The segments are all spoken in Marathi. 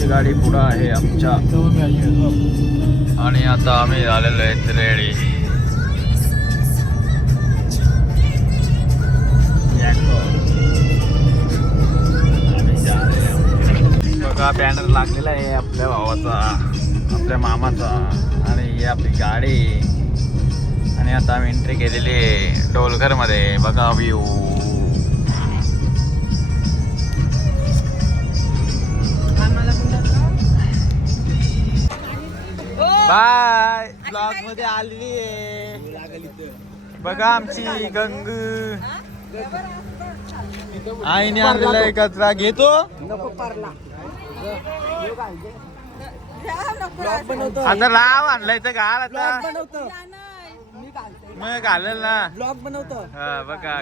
आमची गाडी पुढं आहे आमच्या आणि आता आम्ही झालेलो आहेत रेडी. बघा बॅनर लागलेला आहे आपल्या भावाचा, आपल्या मामाचा आणि ही आपली गाडी. आणि आता आम्ही एंट्री केलेली आहे डोलघर मध्ये. बघा व्ह्यू. बाय. ब्लॉग मध्ये आली आहे बघा आमची गंगू. आईने आणलेला आहे कचरा. घेतो आता लाव आणलाय तर घाल आता. मग घालेल ना ब्लॉग बनवतो. हा बघा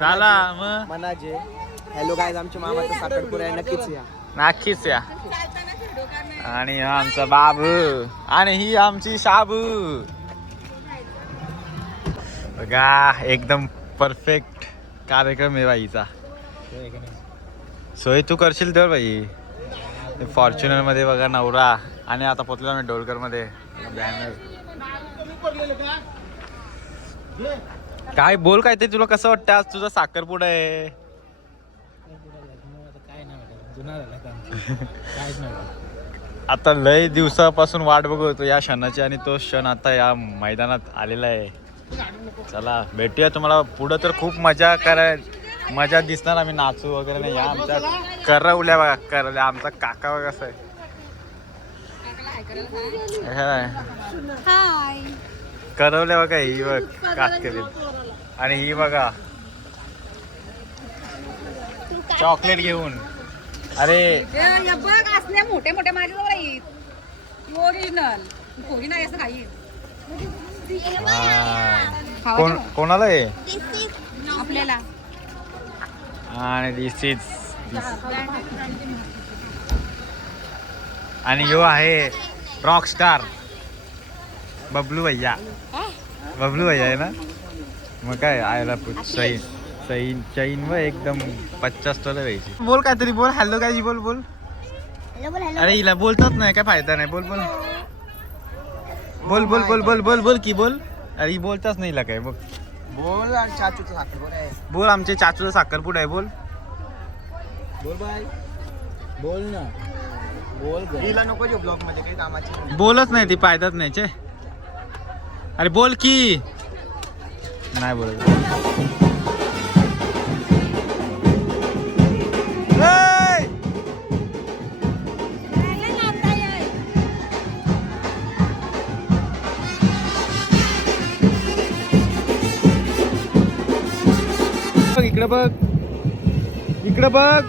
झाला मग मनाजे. हॅलो गाईज, आमच्या मामाचा साखरपुडा आहे, नक्कीच या. नक्कीच या. आणि हा आमचा बाबू आणि ही आमची शाबू. बघा एकदम परफेक्ट कार्यक्रम आहे बाईचा. सोय तू करशील तर बाई. फॉर्च्युनर मध्ये बघा नवरा. आणि आता पोचलो मी डोलकर मध्ये. बॅनर काय बोल काय ते तुला कसं वाटतं आज तुझा साखरपुडा आहे. आता लय दिवसापासून वाट बघतो या क्षणाची आणि तो क्षण आता या मैदानात आलेला आहे. चला भेटूया तुम्हाला पुढं. तर खूप मजा दिसणार. आम्ही नाचू वगैरे नाही. या आमच्या करवल्या बघा. करवल्या आमचा काका बघा कसं आहे. करवल्या बघा. ही बघ कातकरी. आणि ही बघा चॉकलेट घेऊन. अरे बघ असल्या मोठे मोठे माझ्याजवळ आहेत ओरिजिनल. कोणी नाही असं काही. कोणाला आहे आपल्याला. आणि दिस इज आणि यो आहे रॉक स्टार बबलू भैया. बबलू भैया आहे ना. मग काय आयला चैन व एकदम 50 तोला व्हायची. बोल काहीतरी बोल. हॅलो काय बोल बोल. अरे हिला बोलतात नाही काय फायदा नाही. बोल बोल बोल बोल बोल बोल बोल बोल की बोल. अरे ही बोलताच नाही हिला काय. बघ बोल. आणि चाचूचा साखरपुडा आहे. बोल. आमच्या चाचूचा साखरपुडा आहे. बोल बोल बाय. बोल ना. बोल. हिला नको जो ब्लॉग मध्ये काही कामाची. बोलच नाही ती. फायदाच नाही चे. अरे बोल की. नाही बोलत. इकडे बघ. इकडे बघ.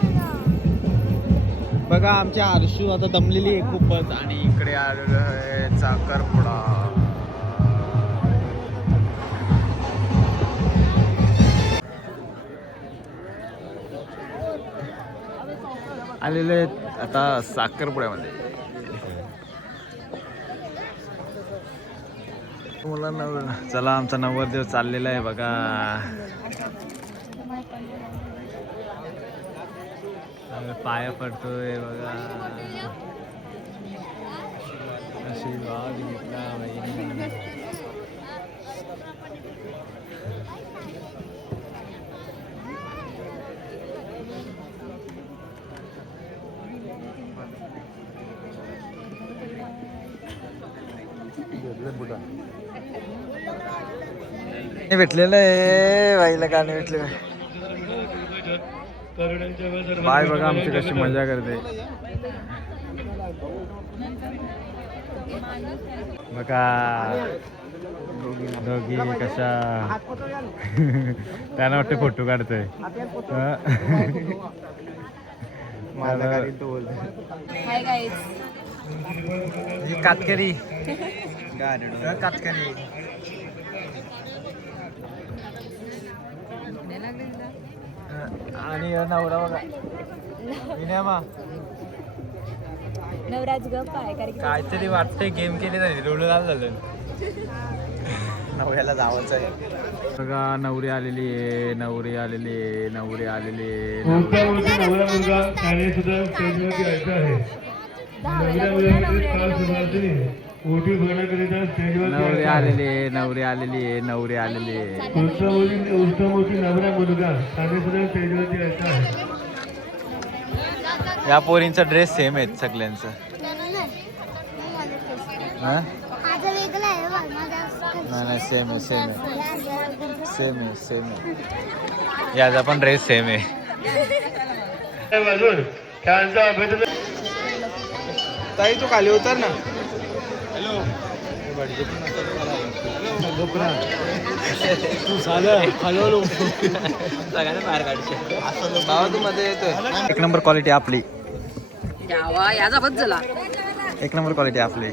बघा आमच्या आरशू आता दमलेली आहे खूपच. आणि इकडे आलेलो आहे साखरपुडा. आलेले आहेत आता साखरपुड्यामध्ये. चला आमचा नवरदेव चाललेला आहे बघा. पाया पडतोय बघा. आशीर्वाद घेतला बाई. भेटलेलं आहे बाईला. गाणे भेटले. बाय बघा आमची कशी मजा करते बघा. दोघी कशा त्यांना वाटते फोटो काढतोय. कातकरी कातकरी. आणि नवरा बघा. नवराज गप्प आहे. काहीतरी वाटतंय. गेम केले नाही. रोड झालं. नवऱ्याला जावंच आहे. बघा नवरी आलेली आहे, नवरी आलेली आहे, नवरी आलेली आहे. मोठा मोठा नवरा मुलगा त्याने सुद्धा स्टेजवरती यायचं आहे. नवऱ्या मुलामध्ये काल सुरुवातीने ओटी भरण्याकरिता स्टेजवर नवरी आलेली आहे, नवरी आलेली आहे, नवरी आलेली आहे. उत्तमोठी नवरा मुलगा त्याने सुद्धा स्टेजवरती यायचं आहे. या पोरींचा ड्रेस सेम आहेत सगळ्यांचं. हा? नाही सेम आहे, सेम आहे, सेम आहे, सेम आहे. याचा पण ड्रेस सेम आहे. बाजून त्यांचा अभेद ताई तू खाली उतर ना. बाबा तू मध्ये येतोय. एक नंबर क्वालिटी आपली, यावा याचा बस झाला. एक नंबर क्वालिटी आपली.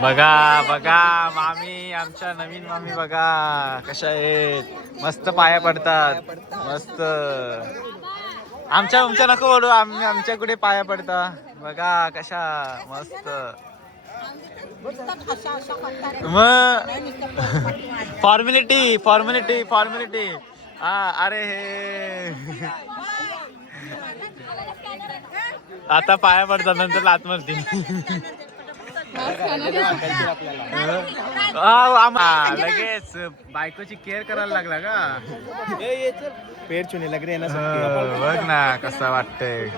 बघा बघा मामी, आमच्या नवीन मामी बघा कशा आहेत, मस्त पाया पडतात, मस्त. आमच्या नको बोलू, आमच्या कुठे पाया पडता. बघा कशा मस्त. मग फॉर्मॅलिटी फॉर्मॅलिटी फॉर्मॅलिटी. हा अरे हे आता पाया पडतात, नंतर लात मारतील. लगेच बायकोची केअर करायला लागला का? पेर चुने लग रहे हैं ना. बघ ना कसं वाटतंय.